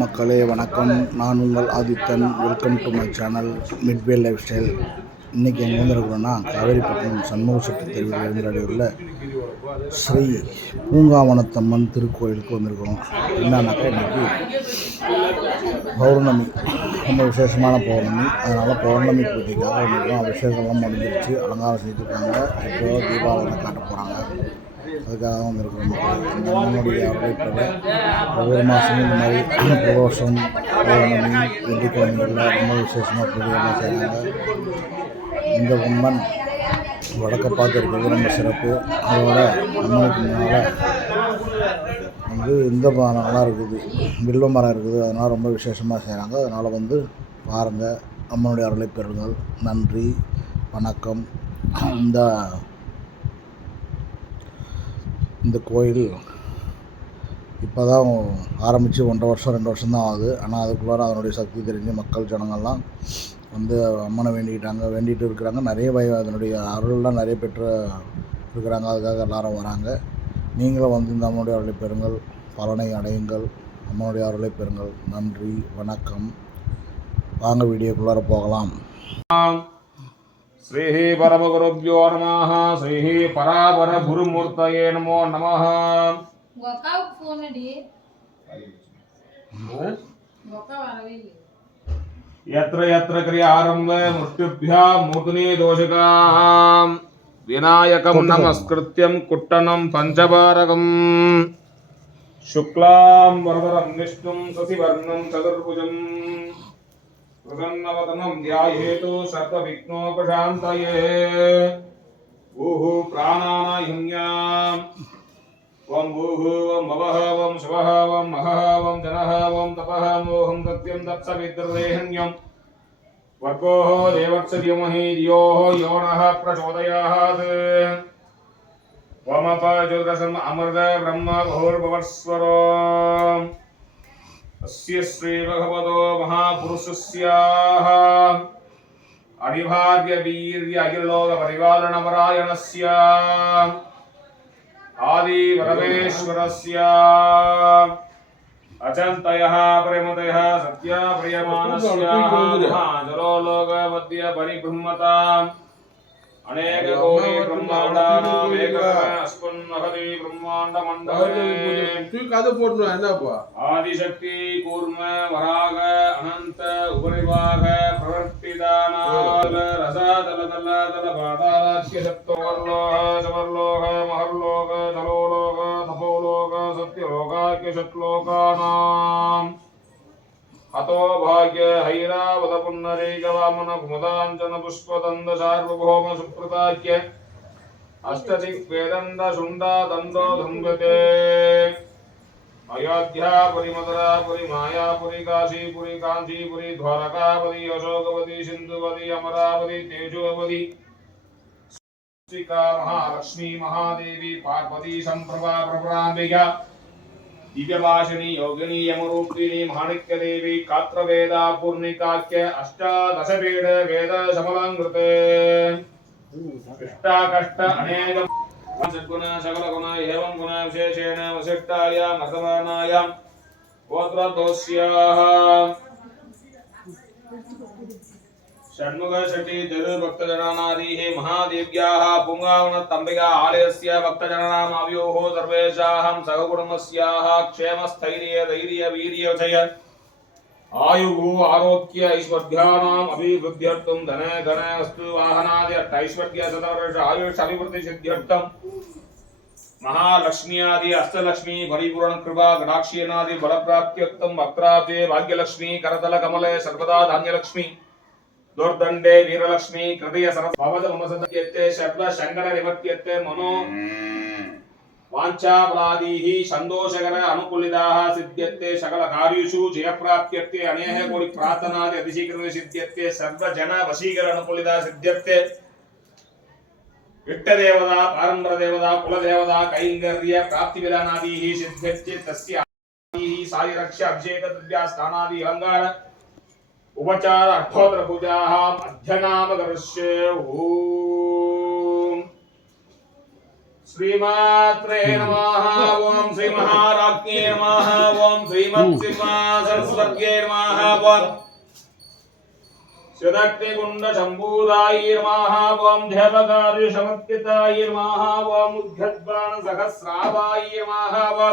மக்களே வணக்கம் நான் உங்கள் Adithan welcome to my channel Midway Lifestyle இன்றைக்கி எங்கே வந்துருக்கிறோன்னா காவேரிப்பட்டினம் சண்முக சட்ட தெருவில் இருந்தாடியூரில் ஸ்ரீ பூங்காவனத்தம்மன் திருக்கோயிலுக்கு வந்திருக்கிறோம் என்னன்னாக்கா இன்றைக்கி பௌர்ணமி ரொம்ப விசேஷமான பௌர்ணமி அதனால் பௌர்ணமி பூஜைக்காக விசேஷமெல்லாம் முடிஞ்சிருச்சு அலங்காரம் செஞ்சுருக்காங்க இப்போ தீபாவளி காட்ட போகிறாங்க அதுக்காக வந்து இருக்கிற நம்மளுடைய அப்டேட்டோட ஒவ்வொரு மாதமும் இந்த மாதிரி பிரதோஷம் இந்து கோயில்களில் ரொம்ப விசேஷமாக பூஜைகள்லாம் செய்கிறாங்க இந்த பொம்மன் வடக்க பார்த்துருக்கிறது ரொம்ப சிறப்பு அதோட அம்மனுக்கு முன்னால் வந்து இந்த மரம்லாம் இருக்குது வில்வ மரம் இருக்குது அதனால் ரொம்ப விசேஷமாக செய்கிறாங்க அதனால் வந்து பாருங்கள் அம்மனுடைய அருளை பெறுங்கள் நன்றி வணக்கம் இந்த இந்த கோயில் இப்போ தான் ஆரம்பித்து ஒன்றரை வருஷம் ரெண்டு வருஷம் தான் ஆகுது ஆனால் அதுக்குள்ளார அதனுடைய சக்தி தெரிஞ்சு மக்கள் ஜனங்கள்லாம் வந்து அம்மனை வேண்டிக்கிட்டாங்க வேண்டிகிட்டு இருக்கிறாங்க நிறைய பய அதனுடைய அருள்லாம் நிறைய பெற்று இருக்கிறாங்க அதுக்காக எல்லாரும் வராங்க நீங்களும் வந்து இந்த அம்மனுடைய அருளை பெறுங்கள் பலனை அடையுங்கள் அம்மனுடைய அருளை பெறுங்கள் நன்றி வணக்கம் வாங்க வீடியோக்குள்ளார போகலாம் శ్రీ పరమగురుభ్యో నమ శ్రీ పరాపర గురుమూర్తయే నమో నమ ఎత్ర ఎత్ర క్రియారంభే మృత్యుభ్యా మూర్తిని దోషకా వినాయకం నమస్కృత్యం కుట్టణం పంచపారకం శుక్లాం వరదరం విష్ణుం శశివర్ణం చతుర్భుజం प्रसन्नवतनं ध्यायेतु सर्वविघ्नोपशान्तये ऊहु प्राणानायुम्याम् त्वं ऊहु वं भवः वं शुभः वं महः वं जनः वं तपः मोहं सत्यं तत्सविद्रदेहन्यं वर्गोः देवक्षर्यमहि धियोः यो नः प्रचोदयात् त्वमपजुर्गसम् अमृत ब्रह्म घोर्भवस्वरो तस्य श्रीभगवतो महापुरुषस्याः अनिवार्यवीर्य अखिलोकपरिपालनपरायणस्य आदिपरमेश्वरस्य अचन्तयः परिमतयः सत्या प्रियमाणस्याः जलो लोकमध्ये परिबृह्मताम् ಅನೇಕ ಕೋಟಿ ಬ್ರಹ್ಮಾಂಡ ಅನೇಕ ಅಸ್ಪನ್ ಮಹದಿ ಬ್ರಹ್ಮಾಂಡ ಮಂಡಲ போட்டுருவா என்னப்பா ஆதிசக்தி கூர்ம வராக அனந்த உபரிவாக பிரவர்த்திதானால் மகர்லோக தலோலோக தபோலோக சத்யலோகாக்கிய சத்லோகானா वामन कुमुदाञ्चन पुष्पदन्द सुप्रताख्य अष्टदिग्वेदन्द शुण्डादन्दो धुम्बते अयोध्यापुरी मथुरापुरी मायापुरी काशीपुरी कांचीपुरी द्वारकावती अशोकवती सिंधुवती महालक्ष्मी महादेवी पार्वती संप्रभा प्रभराम्बिका ದಿವ್ಯಭಾಷಿಣಿ ಯೋಗಿನಿ ಯಮರೂಪಿಣಿ ಮಾಣಿಕ್ಯದೇವಿ ಕಾತ್ರವೇದ ಪೂರ್ಣಿಕಾಕ್ಯ ಅಷ್ಟಾದಶ ಪೀಡ ವೇದ ಸಮಲಂಕೃತೆ ಇಷ್ಟಾಕಷ್ಟ ಅನೇಕ ಸದ್ಗುಣ ಸಕಲಗುಣ ಏವಂ ಗುಣ ವಿಶೇಷೇಣ ವಸಿಷ್ಠಾಯಾಂ ಅಸಮಾನಾಯಾಂ ಗೋತ್ರದೋಸ್ಯಾಹ षण्मुखषटी भक्तजनानादीः महादेव्याः पुङ्गावनतम्बिका आलयस्य भक्तजननामावयोः सर्वेषां आरोग्य धन वस्तु आयुष अभिवृद्धिसिद्ध्यर्थम् महालक्ष्मी अष्टलक्ष्मी परिपूर्ण कृपा गणाक्षीणादि प्राप्त वक्त भाग्यलक्ष्मी करतल कमले सर्वदा धान्यलक्ष्मी ದುರ್ದಂಡೆ ವೀರಲಕ್ಷ್ಮಿ ಹೃದಯ ಸರಸ ಭವದ ಉಮಸದ್ಯತ್ತೆ ಶಬ್ದ ಶಂಕರ ನಿಮತ್ಯತ್ತೆ ಮನೋ ವಾಂಚಾಬಲಾದೀಹಿ ಸಂದೋಷಕರ ಅನುಕೂಲಿದಾಹ ಸಿದ್ಧ್ಯತ್ತೆ ಸಕಲ ಕಾರ್ಯೇಷು ಜಯಪ್ರಾಪ್ತ್ಯತ್ತೆ ಅನೇಹ ಕೋಟಿ ಪ್ರಾರ್ಥನಾದಿ ಅತಿಶೀಕರಣ ಸಿದ್ಧ್ಯತ್ತೆ ಸರ್ವ ಜನ ವಶೀಕರ ಅನುಕೂಲಿದ ಸಿದ್ಧ್ಯತ್ತೆ ವಿಟ್ಟ ದೇವದ ಪಾರಂಬರ ದೇವದ ಕುಲದೇವದ ಕೈಂಗರ್ಯ ಪ್ರಾಪ್ತಿ ವಿಲಾನಾದೀಹಿ ಸಿದ್ಧ್ಯತ್ತೆ ತಸ್ಯ ಸಾಯಿ ರಕ್ಷ ಅಭಿಷೇಕ ದ್ರವ್ಯ ಸ್ನಾನಾದಿ ಅಲಂಕಾರ उपचार अर्थोत्तर पूजायाम् अध्यनामकर्ष्ये ॐ श्रीमात्रे नमः ॐ श्रीमहाराज्ञे नमः ॐ श्रीमत्सिंहा सरस्वत्यै नमः ॐ शदक्तिकुण्डशम्भूदायै नमः ॐ ध्येवकार्यशमत्कितायै नमः ॐ उद्घद्बाणसहस्रावायै नमः ॐ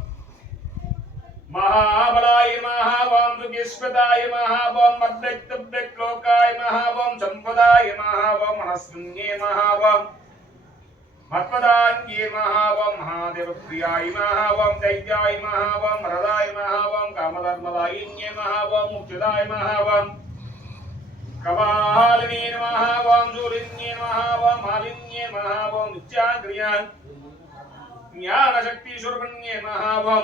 మహాబలాయ మహాభాం సుగేశ్వదాయ మహాభాం మద్రక్తబ్రక్లోకాయ మహాభాం సంపదాయ మహాభాం మనస్సున్యే మహాభాం మత్పదాన్యే మహాభాం మహాదేవప్రియాయ మహాభాం దైత్యాయ మహాభాం రదాయ మహాభాం కామధర్మదాయిన్యే మహాభాం ముక్తిదాయ మహాభాం కపాలిన్యే మహాభాం జూలిన్యే మహాభాం మాలిన్యే మహాభాం నిత్యాగ్రియాన్ జ్ఞానశక్తి శుర్వణ్యే మహాభాం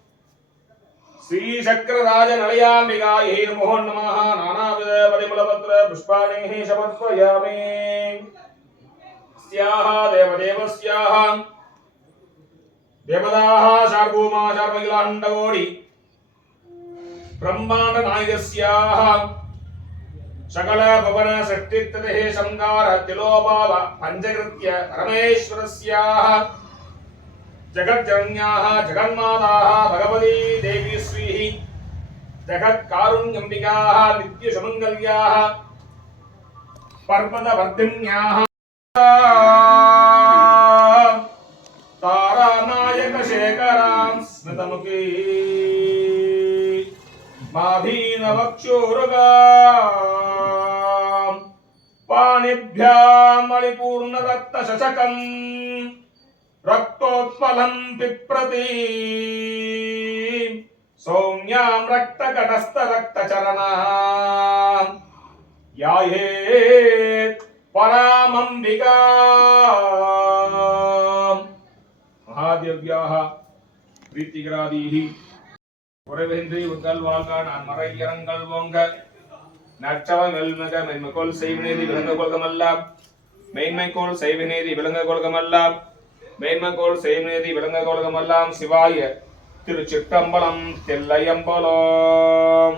श्रीचक्रराजनलयाम्बिकायै नमो नमः नानाविधपरिमलपत्र पुष्पाणैः समर्पयामि स्याः देवदेवस्याः देवताः शार्भूमा शार्वकिलाण्डकोडि ब्रह्माण्डनायकस्याः सकलभुवनषष्टित्तदेः शङ्कारतिलोपाव पञ्चकृत्य परमेश्वरस्याः జగజ్జన్యాః జగన్మాతాః భగవతీ దేవీ శ్రీః జగత్కారుణ్యంబికాః నిత్యశమంగళ్యాః పర్వతవర్ధిన్యాః తారానాయకశేఖరాం స్మృతముఖీ మాధీనవక్షోరుగా పాణిభ్యామణిపూర్ణరక్తశకం रक्तोत्पलं पिप्रति सौम्यां रक्तकटस्थरक्तचरणां यायेत् परामम्बिका महादेव्याः प्रीतिकरादीः குறைவின்றி உங்கள் வாழ்க நான் மறை இறங்கள் ஓங்க நற்றவ வெல்மிக செய்வினேதி செய்வினேதி கொள்கமல்லாம் மேன்மகோள் செய்மேதி விளங்க கோலகமெல்லாம் சிவாய திருச்சிற்றம்பலம் தெல்லையம்பலம்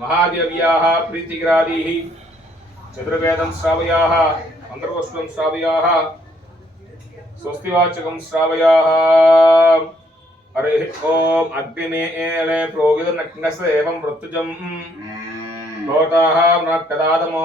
மகாதேவியாக பிரீத்திகிராதீஹி சதுர்வேதம் ஸ்ராவையாக மந்திரகோஷ்டம் ஸ்ராவையாக स्वस्तिवाचकं श्रावयाः हरिः ॐ अग्निमेले प्रोगितनग्नसेवं मृत्युजम् लोटाः मृक्कदातमो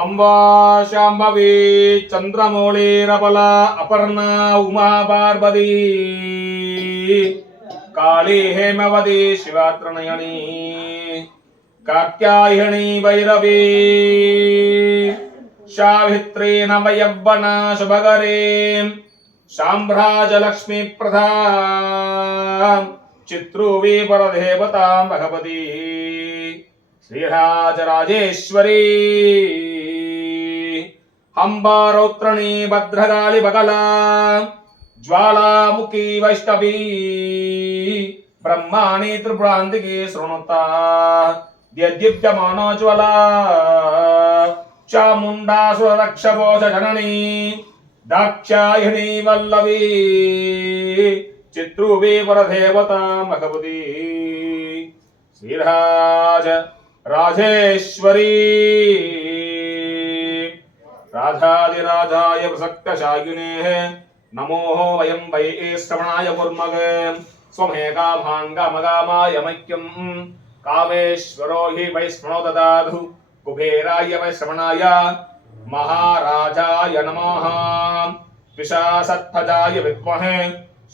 अंबाशाम्बवी चंद्रमौीरबल अपर्णा उमा पार्वती काली हेमवती शिवात्रणयणी वैरवी शाभित्री नवयवना शुभगरी शांभ्राजलक्ष्मी प्रधा चित्रूवी परदेवता भगवती श्रीराज अंबारोत्रणी भद्रगाली बगला ज्वाला मुखी वैष्णवी ब्रह्मी त्रिभ्रांति श्रृणुता मनोज्वला मुंडा सुरक्ष जननी दाक्षायणी वल्लवी चित्रूपी देवता मखबुदी श्रीराज राजेश्वरी राधादिराधाय प्रसक्तशायुनेः नमोः वयं वै श्रवणाय कुर्मग स्वमेकाभाङ्गमगामायमैक्यम् कामेश्वरो हि वै स्मृणो ददाधु कुबेराय वै श्रवणाय महाराजाय नमः पिशासत्फजाय विद्महे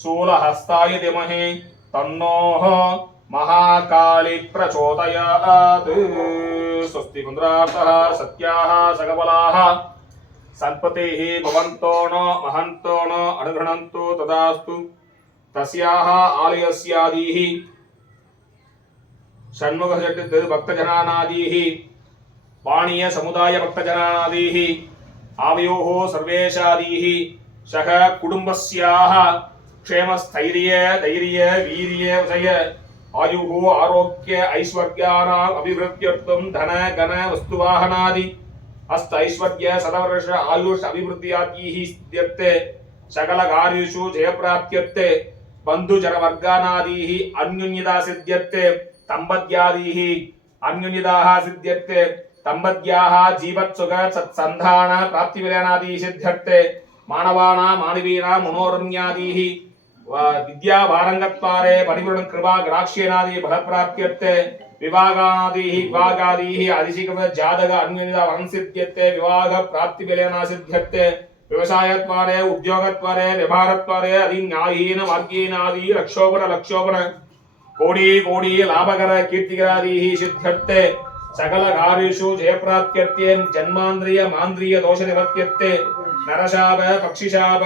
शूलहस्ताय धीमहि तन्नोः महाकाली प्रचोदयात् स्वस्ति मुन्द्रार्थः सत्याः सकबलाः சத்பதேः भवन्तोणो महन्तोणो अनुगृह्णन्तु तदास्तु तस्याः आलयस्यादीः षण्मुखषट् भक्तजनानादीः पाणीयसमुदायभक्तजनानादीः आवयोः सर्वेशादीः सः कुटुम्बस्याः क्षेमस्थैर्य धैर्य वीर्य विषय आयुः आरोग्य ऐश्वर्याणाम् अभिवृद्ध्यर्थं धन गण वस्तुवाहनादि హస్త ఐశ్వర్య సదవర్ష ఆయుష్ అభివృద్ధ్యాత్యీ సిద్ధ్యత్తే సకల కార్యుషు జయప్రాప్త్యత్తే బంధుజన వర్గానాదీ అన్యున్యదా సిద్ధ్యత్తే తంబద్యాదీ అన్యున్యదాహ సిద్ధ్యత్తే తంబద్యాహ జీవత్సుగ సత్సంధాన ప్రాప్తివిలయనాదీ సిద్ధ్యత్తే మానవానా మానవీనా మనోరమ్యాదీ విద్యా వారంగత్వారే పరివృణం కృపా గ్రాక్ష్యేనాది ఫలప్రాప్త్యత్తే విభాగాది విభాగాది అధిశిక జాతక అన్విత వహంసిద్ధ్యతే వివాహ ప్రాప్తి విలీనా సిద్ధ్యతే వ్యవసాయత్వారే ఉద్యోగత్వారే వ్యవహారత్వారే అది న్యాయీన మార్గీనాది లక్షోపర లక్షోపర కోడి కోడి లాభకర కీర్తికరాది సిద్ధ్యర్థే సకల కార్యేషు జయప్రాప్త్యర్థ్యే జన్మాంద్రియ మాంద్రియ దోష నివర్త్యర్థే నరశాప పక్షిశాప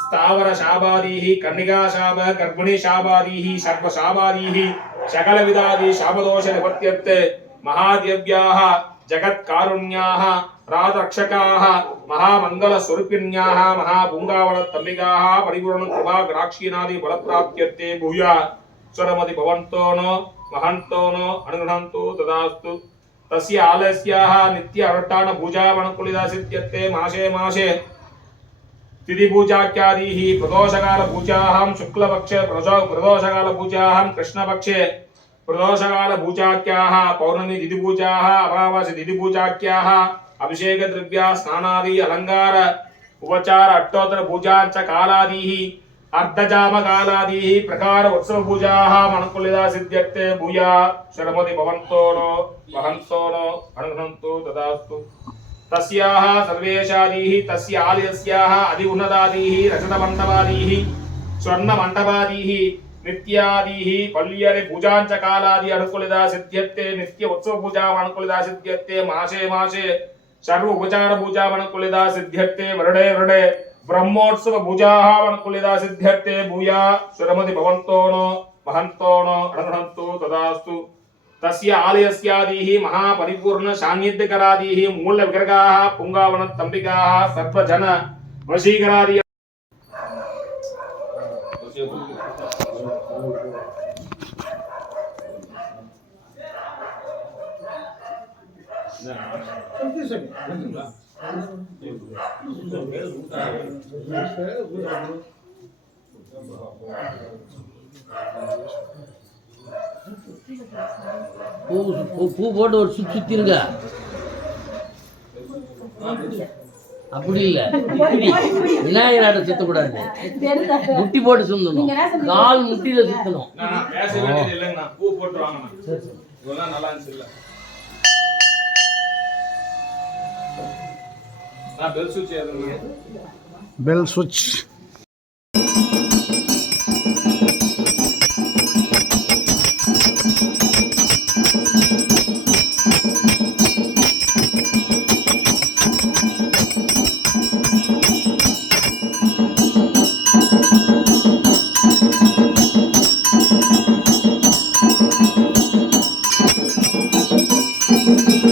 స్థావర శాపాదీ కర్ణికా శాప గర్భిణీ శాపాదీ సర్వ శాపాదీ సకల విధాది శాపదోష నివర్త్యర్థే మహాదేవ్యాః జగత్కారుణ్యాః రాతరక్షకాः మహామంగళస్వరూపిణ్యాः మహాభుంగావళత్తంబికాः పరిపూర్ణ కృపా గ్రాక్షీనాది బలప్రాప్త్యర్థే భూయా స్వరమతి భవంతోనో మహంతోనో అనుగృహంతో తదాస్తు తస్య ఆలయస్యాः నిత్య అరట్టాన పూజావణకులిదాసిత్యర్థే మాసే మాసే तिथिपूजाख्यादीः प्रदोषकालपूजाहं शुक्लपक्षे प्रदोषकालपूजाहं कृष्णपक्षे प्रदोषकालपूजाख्याः पौर्णमी तिथिपूजाः अमावास्य तिथिपूजाख्याः अभिषेकद्रव्या स्नानादि उपचार प्रकार उत्सवपूजाः తస్యాహ సర్వేషాదీహి తస్య ఆలయస్యాహ అతి ఉన్నదాదీహి రజతమండపాదీహి స్వర్ణమండపాదీహి నిత్యాదీహి పల్యరి పూజాంచ కాలాది అనుకూలిదా సిద్ధ్యత్తే నిత్య ఉత్సవ పూజాం అనుకూలిదా సిద్ధ్యత్తే మాసే మాసే సర్వ ఉపచార పూజాం అనుకూలిదా సిద్ధ్యత్తే వరుడే వరుడే బ్రహ్మోత్సవ పూజాం అనుకూలిదా సిద్ధ్యత్తే భూయా సురమతి భవంతోనో మహంతోనో అడగడంతో తదాస్తు तस्य आलयस्यादीः महापरिपूर्णसान्निध्यकरादीः मूलविग्रहाः पुङ्गावनतम्बिकाः सर्वजन वशीकरादि பூ பூ போட்டு ஒரு சுற்றி சுற்றிருங்க அப்படி இல்லை விநாயகர் ஆட்ட சுத்தக்கூடாது முட்டி போட்டு சுந்தணும் கால் முட்டியில சுத்தணும் பெல் சுவிட்ச் Música